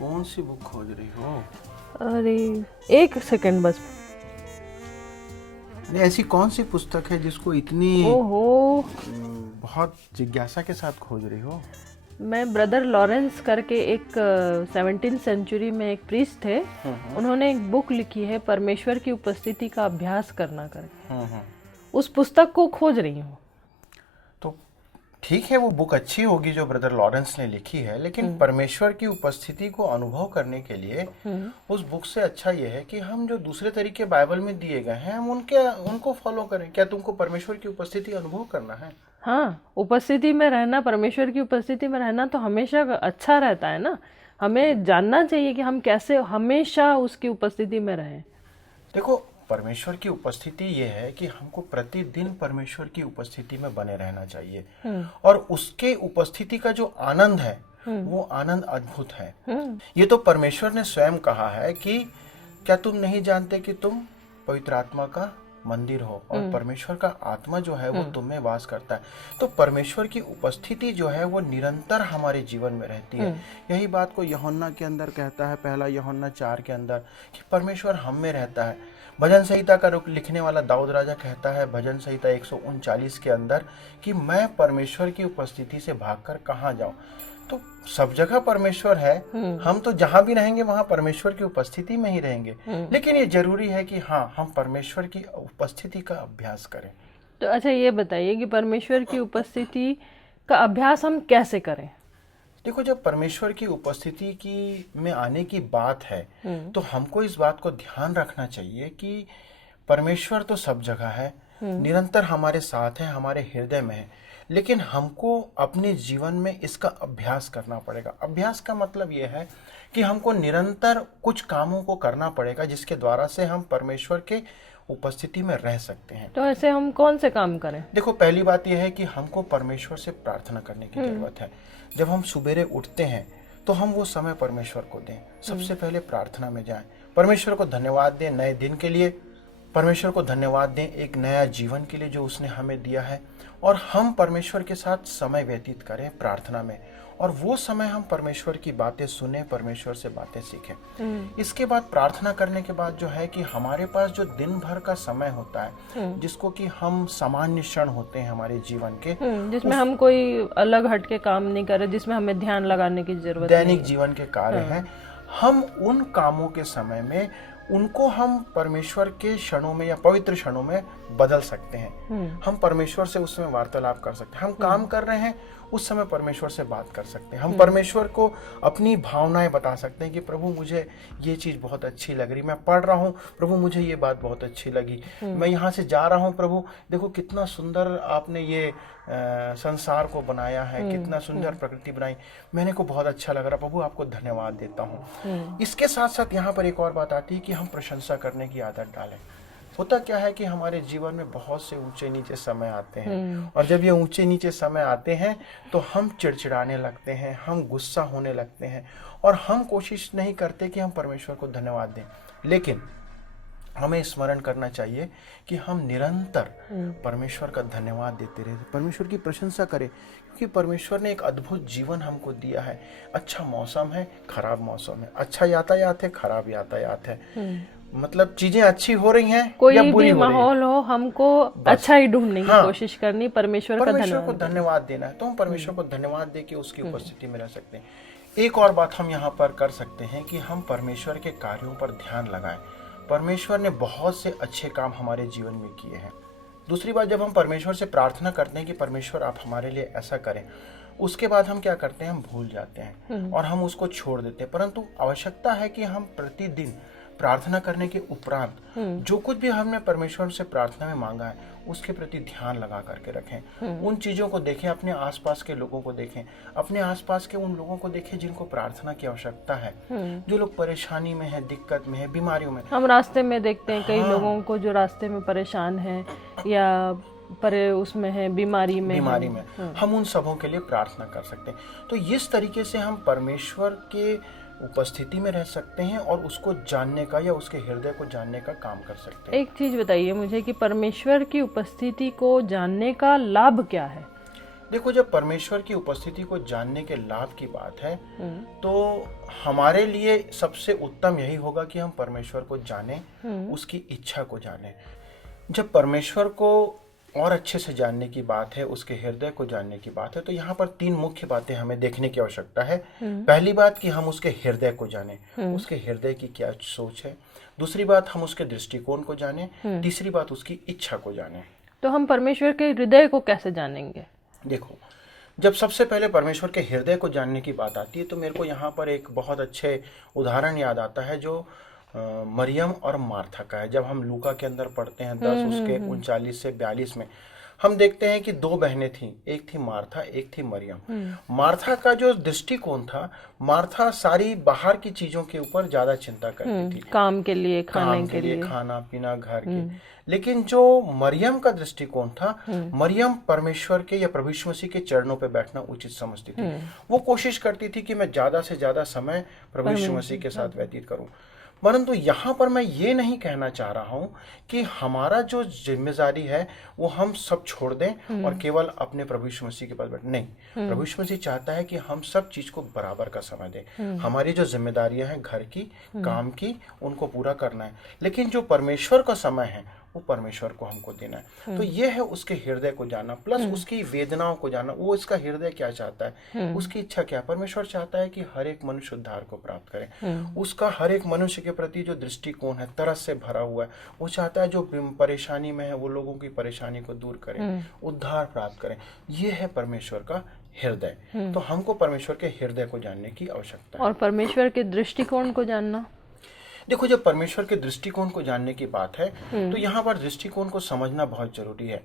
कौन सी बुक खोज रही हो? अरे, एक सेकंड बस। अरे ऐसी कौन सी पुस्तक है जिसको इतनी ओहो, बहुत जिज्ञासा के साथ खोज रही हो? मैं ब्रदर लॉरेंस करके एक 17th सेंचुरी में एक प्रीस्ट थे। उन्होंने एक बुक लिखी है परमेश्वर की उपस्थिति का अभ्यास करना करके। उस पुस्तक को खोज रही हूँ। तो ठीक है, वो बुक अच्छी होगी जो ब्रदर लॉरेंस ने लिखी है, लेकिन परमेश्वर की उपस्थिति को अनुभव करने के लिए उस बुक से अच्छा ये है कि हम जो दूसरे तरीके बाइबल में दिए गए हैं हम उनको फॉलो करें। क्या तुमको परमेश्वर की उपस्थिति अनुभव करना है? हाँ, उपस्थिति में रहना, परमेश्वर की उपस्थिति में रहना तो हमेशा अच्छा रहता है ना। हमें जानना चाहिए कि हम कैसे हमेशा उसकी उपस्थिति में रहें। देखो, परमेश्वर की उपस्थिति ये है कि हमको प्रतिदिन परमेश्वर की उपस्थिति में बने रहना चाहिए और उसके उपस्थिति का जो आनंद है वो आनंद अद्भुत है। ये तो परमेश्वर ने स्वयं कहा है कि क्या तुम नहीं जानते कि तुम पवित्र आत्मा का मंदिर हो और परमेश्वर का आत्मा जो है वो तुम में वास करता है। तो परमेश्वर की उपस्थिति जो है वो निरंतर हमारे जीवन में रहती है। यही बात को यूहन्ना के अंदर कहता है, पहला यूहन्ना 4 के अंदर, कि परमेश्वर हम में रहता है। भजन संहिता का लिखने वाला दाऊद राजा कहता है भजन संहिता 139 के अंदर कि मैं परमेश्वर की उपस्थिति से भागकर कहाँ जाऊं। तो सब जगह परमेश्वर है, हम तो जहां भी रहेंगे वहां परमेश्वर की उपस्थिति में ही रहेंगे। लेकिन ये जरूरी है कि हाँ, हम परमेश्वर की उपस्थिति का अभ्यास करें। तो अच्छा, ये बताइए कि परमेश्वर की उपस्थिति का अभ्यास हम कैसे करें? देखो, जब परमेश्वर की उपस्थिति की में आने की बात है तो हमको इस बात को ध्यान रखना चाहिए कि परमेश्वर तो सब जगह है, निरंतर हमारे साथ है, हमारे हृदय में है, लेकिन हमको अपने जीवन में इसका अभ्यास करना पड़ेगा। अभ्यास का मतलब यह है कि हमको निरंतर कुछ कामों को करना पड़ेगा जिसके द्वारा से हम परमेश्वर के उपस्थिति में रह सकते हैं। तो ऐसे हम कौन से काम करें? देखो, पहली बात यह है कि हमको परमेश्वर से प्रार्थना करने की जरूरत है। जब हम सुबेरे उठते हैं तो हम वो समय परमेश्वर को दें। सबसे पहले प्रार्थना में जाएं, परमेश्वर को धन्यवाद दें नए दिन के लिए, परमेश्वर को धन्यवाद दें एक नया जीवन के लिए जो उसने हमें दिया है, और हम परमेश्वर के साथ समय व्यतीत करें प्रार्थना में, और वो समय हम परमेश्वर की बातें सुने, परमेश्वर से बातें सीखें। इसके बाद प्रार्थना करने के बाद जो है कि हमारे पास जो दिन भर का समय होता है जिसको कि हम सामान्य क्षण होते हैं हमारे जीवन के, जिसमें हम कोई अलग हट के काम नहीं कर रहे, जिसमें हमें ध्यान लगाने की जरूरत दैनिक जीवन के कार्य हैं, हम उन कामों के समय में उनको हम परमेश्वर के क्षणों में या पवित्र क्षणों में बदल सकते हैं। हम परमेश्वर से उस समय वार्तालाप कर सकते हैं। हम काम कर रहे हैं उस समय परमेश्वर से बात कर सकते हैं। हम परमेश्वर को अपनी भावनाएं बता सकते हैं कि प्रभु मुझे ये चीज़ बहुत अच्छी लग रही, मैं पढ़ रहा हूँ प्रभु मुझे ये बात बहुत अच्छी लगी, मैं यहाँ से जा रहा हूँ प्रभु देखो कितना सुंदर आपने ये संसार को बनाया है, कितना सुंदर प्रकृति बनाई, मैंने को बहुत अच्छा लग रहा, प्रभु आपको धन्यवाद देता हूँ। इसके साथ साथ यहाँ पर एक और बात आती है कि हम प्रशंसा करने की आदत डालें। होता क्या है कि हमारे जीवन में बहुत से ऊंचे नीचे समय आते हैं, और जब ये ऊंचे नीचे समय आते हैं तो हम चिड़चिड़ाने लगते हैं, हम गुस्सा होने लगते हैं, और हम कोशिश नहीं करते कि हम परमेश्वर को धन्यवाद दें। लेकिन हमें स्मरण करना चाहिए कि हम निरंतर परमेश्वर का धन्यवाद देते रहे, परमेश्वर की प्रशंसा करें, क्योंकि परमेश्वर ने एक अद्भुत जीवन हमको दिया है। अच्छा मौसम है, खराब मौसम है, अच्छा यातायात है, खराब यातायात है, मतलब चीजें अच्छी हो रही हैं कोई या बुरी भी हो रही हैं, माहौल हो, हमको अच्छा ही ढूंढने की कोशिश करनी, परमेश्वर को धन्यवाद देना है। तो हम परमेश्वर को धन्यवाद दे के उसकी उपस्थिति में रह सकते हैं। एक और बात हम यहाँ पर कर सकते हैं कि हम परमेश्वर के कार्यों पर ध्यान लगाएं। परमेश्वर ने बहुत से अच्छे काम हमारे जीवन में किए हैं। दूसरी बात, जब हम परमेश्वर से प्रार्थना करते हैं कि परमेश्वर आप हमारे लिए ऐसा करें, उसके बाद हम क्या करते हैं, हम भूल जाते हैं और हम उसको छोड़ देते हैं। परंतु आवश्यकता है कि हम प्रतिदिन प्रार्थना करने के उपरांत जो कुछ भी हमने परमेश्वर से प्रार्थना में मांगा है उसके प्रति ध्यान लगा करके रखें। उन चीज़ों को देखें, अपने आसपास के लोगों को देखें, अपने आसपास के उन लोगों को देखें जिनको प्रार्थना की आवश्यकता है, जो लोग परेशानी में है, दिक्कत में है, बीमारियों में। हम रास्ते में देखते हैं कई लोगों को जो रास्ते में परेशान है या उसमें है, बीमारी में हम उन सबों के लिए प्रार्थना कर सकते हैं। तो इस तरीके से हम परमेश्वर के उपस्थिति में रह सकते हैं और उसको जानने का या उसके हृदय को जानने का काम कर सकते हैं। एक चीज बताइए मुझे कि परमेश्वर की उपस्थिति को जानने का लाभ क्या है? देखो, जब परमेश्वर की उपस्थिति को जानने के लाभ की बात है तो हमारे लिए सबसे उत्तम यही होगा कि हम परमेश्वर को जानें, उसकी इच्छा को जानें। जब परमेश्वर को और अच्छे से जानने की बात है, उसके हृदय को जानने की बात है, तो यहाँ पर 3 मुख्य बातें हमें देखने की आवश्यकता है। पहली बात कि हम उसके हृदय को जानें, उसके हृदय की क्या सोच है। दूसरी बात, हम उसके दृष्टिकोण को जानें। तीसरी बात, उसकी इच्छा को जानें। तो हम परमेश्वर के हृदय को कैसे जानेंगे? देखो, जब सबसे पहले परमेश्वर के हृदय को जानने की बात आती है तो मेरे को यहाँ पर एक बहुत अच्छे उदाहरण याद आता है जो मरियम और मार्था का है। जब हम लूका के अंदर पढ़ते हैं 10 उसके 39 से 42 में हम देखते हैं कि 2 बहनें थीं, एक थी मार्था, एक थी मरियम। मार्था का जो दृष्टिकोण था, मार्था सारी बाहर की चीजों के ऊपर ज्यादा चिंता करती थी, काम के लिए, खाने के लिए, खाना पीना, घर के। लेकिन जो मरियम का दृष्टिकोण था, मरियम परमेश्वर के या प्रभु यीशु मसीह के चरणों पे बैठना उचित समझती थी। वो कोशिश करती थी कि मैं ज्यादा से ज्यादा समय प्रभु यीशु मसीह के साथ व्यतीत करूं। परंतु यहाँ पर मैं ये नहीं कहना चाह रहा हूँ कि हमारा जो जिम्मेदारी है वो हम सब छोड़ दें और केवल अपने प्रभु यीशु मसीह के पास बैठे। नहीं, प्रभु यीशु मसीह चाहता है कि हम सब चीज को बराबर का समय दें। हमारी जो जिम्मेदारियां हैं घर की, काम की, उनको पूरा करना है। लेकिन जो परमेश्वर का समय है वो परमेश्वर को हमको देना है। तो ये है उसके हृदय को जानना, प्लस उसकी वेदनाओं को जानना। वो इसका हृदय क्या चाहता है, उसकी इच्छा क्या। परमेश्वर चाहता है कि हर एक मनुष्य उद्धार को प्राप्त करे। उसका हर एक मनुष्य के प्रति जो दृष्टिकोण है तरस से भरा हुआ है। वो चाहता है जो परेशानी में है वो लोगों की परेशानी को दूर करे, उद्धार प्राप्त करे। ये है परमेश्वर का हृदय। तो हमको परमेश्वर के हृदय को जानने की आवश्यकता है। और परमेश्वर के दृष्टिकोण को जानना। देखो, जब परमेश्वर के दृष्टिकोण को जानने की बात है तो यहाँ पर दृष्टिकोण को समझना बहुत जरूरी है।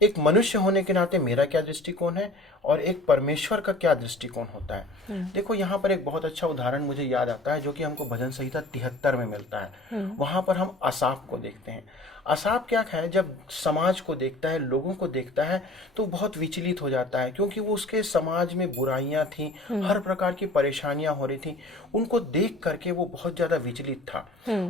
एक मनुष्य होने के नाते मेरा क्या दृष्टिकोण है और एक परमेश्वर का क्या दृष्टिकोण होता है। देखो, यहाँ पर एक बहुत अच्छा उदाहरण मुझे याद आता है जो कि हमको भजन संहिता 73 में मिलता है। वहां पर हम असाफ को देखते हैं। असाफ क्या है, जब समाज को देखता है, लोगों को देखता है, तो बहुत विचलित हो जाता है, क्योंकि वो उसके समाज में बुराइयां थी, हर प्रकार की परेशानियां हो रही थी। उनको देख करके वो बहुत ज्यादा विचलित था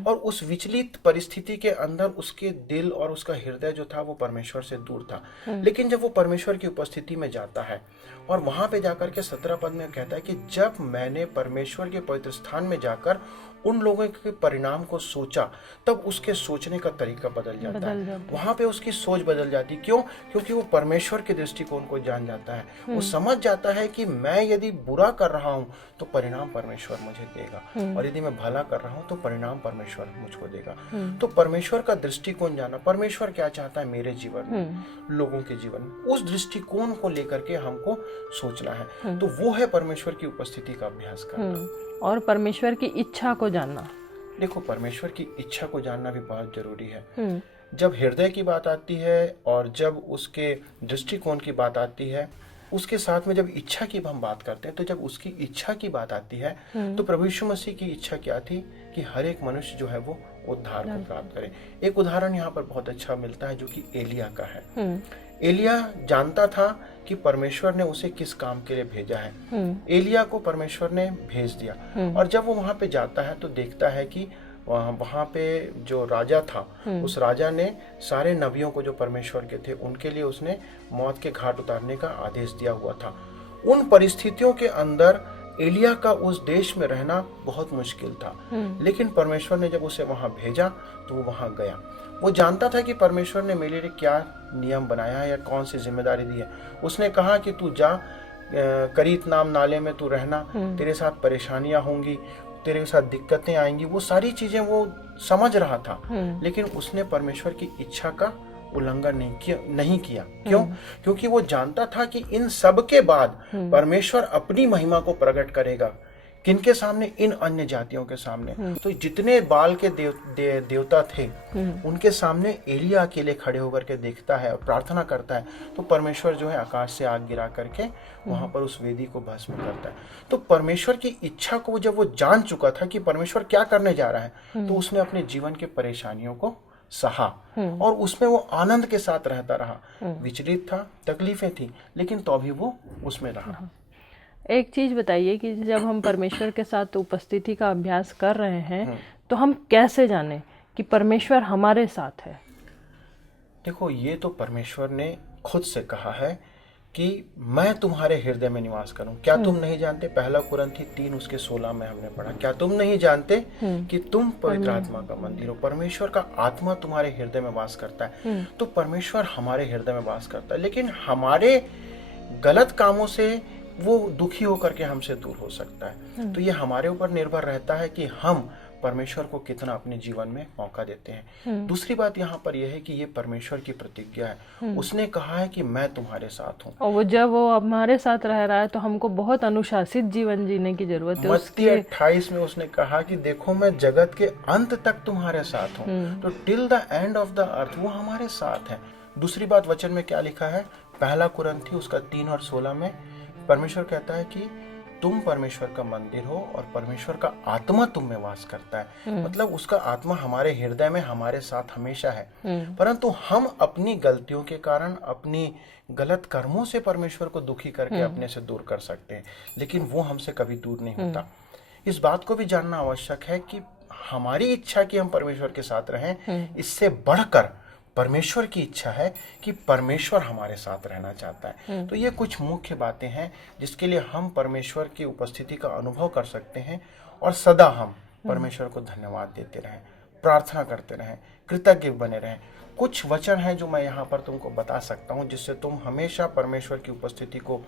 और उस विचलित परिस्थिति के अंदर उसके दिल और उसका हृदय जो था वो परमेश्वर से दूर था। लेकिन जब वो परमेश्वर की उपस्थिति में जाता है और वहां पे जाकर के 17 पद में कहता है कि जब मैंने परमेश्वर के पवित्र स्थान में जाकर उन लोगों के परिणाम को सोचा, तब उसके सोचने का तरीका बदल जाता है। वहां पे उसकी सोच बदल जाती। क्यों? क्योंकि वो परमेश्वर के दृष्टिकोण को जान जाता है। वो समझ जाता है कि मैं यदि बुरा कर रहा हूं तो परिणाम परमेश्वर मुझे देगा, और यदि मैं भला कर रहा हूं तो परिणाम परमेश्वर मुझको देगा। तो परमेश्वर का दृष्टिकोण जाना, परमेश्वर क्या चाहता है मेरे जीवन में, लोगों के जीवन में, उस दृष्टिकोण को लेकर के हमको सोचना है। तो वो है परमेश्वर की उपस्थिति का अभ्यास करना। और परमेश्वर की इच्छा को जानना। देखो, परमेश्वर की इच्छा को जानना भी बहुत जरूरी है। जब हृदय की बात आती है और जब उसके दृष्टिकोण की बात आती है, उसके साथ में जब इच्छा की हम बात करते हैं, तो जब उसकी इच्छा की बात आती है तो प्रभु यीशु मसीह की इच्छा क्या थी कि हर एक मनुष्य जो है वो उद्धार को प्राप्त करे। एक उदाहरण यहाँ पर बहुत अच्छा मिलता है जो कि एलिया का है। एलिया जानता था कि परमेश्वर ने उसे किस काम के लिए भेजा है। एलिया को परमेश्वर ने भेज दिया और जब वो वहां पे जाता है तो देखता है कि वहां पे जो राजा था, उस राजा ने सारे नबियों को जो परमेश्वर के थे उनके लिए उसने मौत के घाट उतारने का आदेश दिया हुआ था। उन परिस्थितियों के अंदर एलिया का उस देश में रहना बहुत मुश्किल था, लेकिन परमेश्वर ने जब उसे वहां भेजा तो वो वहां गया। वो जानता था कि परमेश्वर ने मेरे लिए क्या नियम बनाया है या कौन सी जिम्मेदारी दी है। उसने कहा कि तू जा, करीत नाम नाले में तू रहना, तेरे साथ परेशानियां होंगी, तेरे साथ दिक्कतें आएंगी, वो सारी चीजें वो समझ रहा था। लेकिन उसने परमेश्वर की इच्छा का उल्लंघन नहीं किया। क्यों? क्योंकि वो जानता था कि इन सब के बाद परमेश्वर अपनी महिमा को प्रकट करेगा। किनके सामने? इन अन्य जातियों के सामने। तो जितने बाल के देवता थे उनके सामने एलिया अकेले खड़े होकर के देखता है और प्रार्थना करता है, तो परमेश्वर जो है आकाश से आग गिरा करके वहां पर उस वेदी को भस्म करता है। तो परमेश्वर की इच्छा को जब वो जान चुका था कि परमेश्वर क्या करने जा रहा है, तो उसने अपने जीवन के परेशानियों को सहा और उसमें वो आनंद के साथ रहता रहा। विचलित था, तकलीफें थी, लेकिन तो भी वो उसमें रहा। एक चीज बताइए कि जब हम परमेश्वर के साथ उपस्थिति का अभ्यास कर रहे हैं तो हम कैसे जाने कि परमेश्वर हमारे साथ है? देखो, ये तो परमेश्वर ने खुद से कहा है कि मैं तुम्हारे हृदय में निवास करूं। क्या तुम नहीं जानते, पहला कुरिन्थी 3:16 में हमने पढ़ा, क्या तुम नहीं जानते कि तुम पवित्र आत्मा का मंदिर हो, परमेश्वर का आत्मा तुम्हारे हृदय में वास करता है। तो परमेश्वर हमारे हृदय में वास करता है, लेकिन हमारे गलत कामों से वो दुखी होकर के हमसे दूर हो सकता है। तो ये हमारे ऊपर निर्भर रहता है कि हम परमेश्वर को कितना अपने जीवन में मौका देते हैं। दूसरी बात यहाँ पर यह है कि ये परमेश्वर की प्रतिज्ञा है। उसने कहा है कि मैं तुम्हारे साथ हूँ, और जब वो हमारे साथ रह रहा है तो हमको बहुत अनुशासित जीवन जीने की जरूरत है। मत्ती 28 में उसने कहा कि देखो मैं जगत के अंत तक तुम्हारे साथ हूँ। तो till the end of the earth वो हमारे साथ है। दूसरी बात वचन में क्या लिखा है, पहला कुरिन्थी उसका 3:16 में परमेश्वर कहता है कि तुम परमेश्वर का मंदिर हो और परमेश्वर का आत्मा तुम में वास करता है। मतलब उसका आत्मा हमारे हृदय में हमारे साथ हमेशा है। परंतु हम अपनी गलतियों के कारण, अपनी गलत कर्मों से परमेश्वर को दुखी करके अपने से दूर कर सकते हैं, लेकिन वो हमसे कभी दूर नहीं होता। इस बात को भी जानना आवश्यक है कि हमारी इच्छा कि हम परमेश्वर के साथ रहें, इससे बढ़कर परमेश्वर की इच्छा है कि परमेश्वर हमारे साथ रहना चाहता है। तो ये कुछ मुख्य बातें हैं जिसके लिए हम परमेश्वर की उपस्थिति का अनुभव कर सकते हैं और सदा हम परमेश्वर को धन्यवाद देते रहें, प्रार्थना करते रहें, कृतज्ञ बने रहें। कुछ वचन हैं जो मैं यहाँ पर तुमको बता सकता हूँ जिससे तुम हमेशा परमेश्वर की उपस्थिति को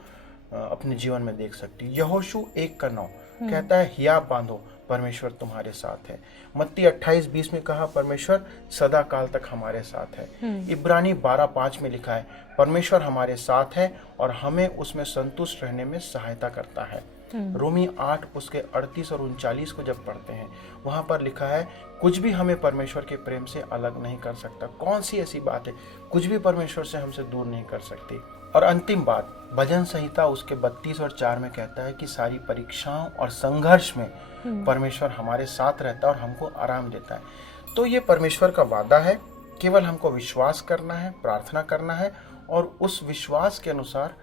अपने जीवन में देख सकती। यहोशू 1:9 कहता है हियाव बांधो, परमेश्वर तुम्हारे साथ है। मत्ती 28:20 में कहा परमेश्वर सदा काल तक हमारे साथ है। इब्रानी 12:5 में लिखा है परमेश्वर हमारे साथ है और हमें उसमें संतुष्ट रहने में सहायता करता है। रोमी 8 उसके 38 और 39 को जब पढ़ते हैं वहां पर लिखा है कुछ भी हमें परमेश्वर के प्रेम से अलग नहीं कर सकता। कौन सी ऐसी बात है, कुछ भी परमेश्वर से हमसे दूर नहीं कर सकती। और अंतिम बात भजन संहिता उसके 32 और 4 में कहता है कि सारी परीक्षाओं और संघर्ष में परमेश्वर हमारे साथ रहता है और हमको आराम देता है। तो ये परमेश्वर का वादा है, केवल हमको विश्वास करना है, प्रार्थना करना है और उस विश्वास के अनुसार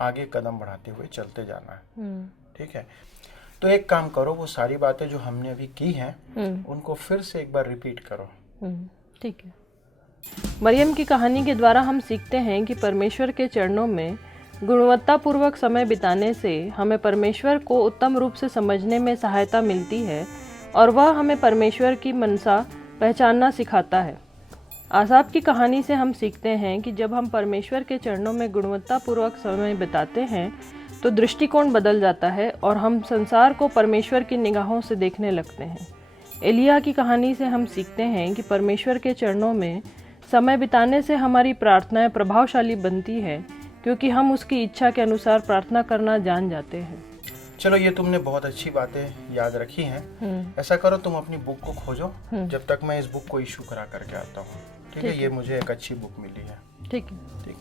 आगे कदम बढ़ाते हुए चलते जाना है। ठीक है, तो एक काम करो, वो सारी बातें जो हमने अभी की हैं उनको फिर से एक बार रिपीट करो। ठीक है। मरियम की कहानी के द्वारा हम सीखते हैं कि परमेश्वर के चरणों में गुणवत्तापूर्वक समय बिताने से हमें परमेश्वर को उत्तम रूप से समझने में सहायता मिलती है और वह हमें परमेश्वर की मनसा पहचानना सिखाता है। आसाफ की कहानी से हम सीखते हैं कि जब हम परमेश्वर के चरणों में गुणवत्तापूर्वक समय बिताते हैं तो दृष्टिकोण बदल जाता है और हम संसार को परमेश्वर की निगाहों से देखने लगते हैं। एलिया की कहानी से हम सीखते हैं कि परमेश्वर के चरणों में समय बिताने से हमारी प्रार्थनाएं प्रभावशाली बनती है क्योंकि हम उसकी इच्छा के अनुसार प्रार्थना करना जान जाते हैं। चलो, ये तुमने बहुत अच्छी बातें याद रखी हैं। ऐसा करो, तुम अपनी बुक को खोजो जब तक मैं इस बुक को इशू करा करके आता हूँ। ठीक है, ये मुझे एक अच्छी बुक मिली है। ठीक है। ठीक।